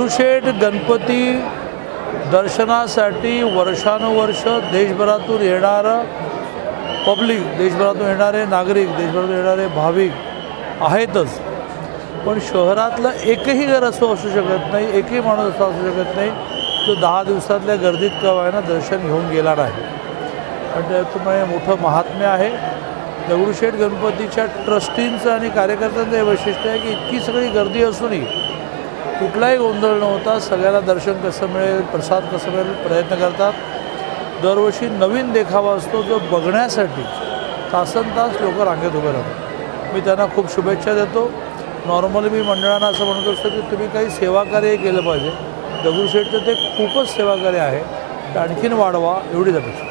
दगडूशेठ गणपती दर्शनासाठी वर्षानुवर्ष देशभरातून येणारं पब्लिक, देशभरातून येणारे नागरिक, देशभरातून येणारे भाविक आहेतच, पण शहरातलं एकही घर असं असू शकत नाही, एकही माणूस असा असू शकत नाही जो 10 दिवसातल्या गर्दीत कवायना दर्शन घेऊन गेला नाही. पण त्यामुळे मोठं महात्म्य आहे. दगडूशेठ गणपतीच्या ट्रस्टींचं आणि कार्यकर्त्यांचं हे वैशिष्ट्य आहे की इतकी सगळी गर्दी असूनही कुठलाही गोंधळ न होता सगळ्यांना दर्शन कसं मिळेल, प्रसाद कसं मिळेल प्रयत्न करतात. दरवर्षी नवीन देखावा असतो जो बघण्यासाठी तासनतास लोक रांगेत उभे राहतात. मी त्यांना खूप शुभेच्छा देतो. नॉर्मली मी मंडळांना असं म्हणत असतो की तुम्ही काही सेवाकार्य केलं पाहिजे. दगडूशेठचं ते खूपच सेवाकार्य आहे, ते आणखीन वाढवा एवढीच अपेक्षा.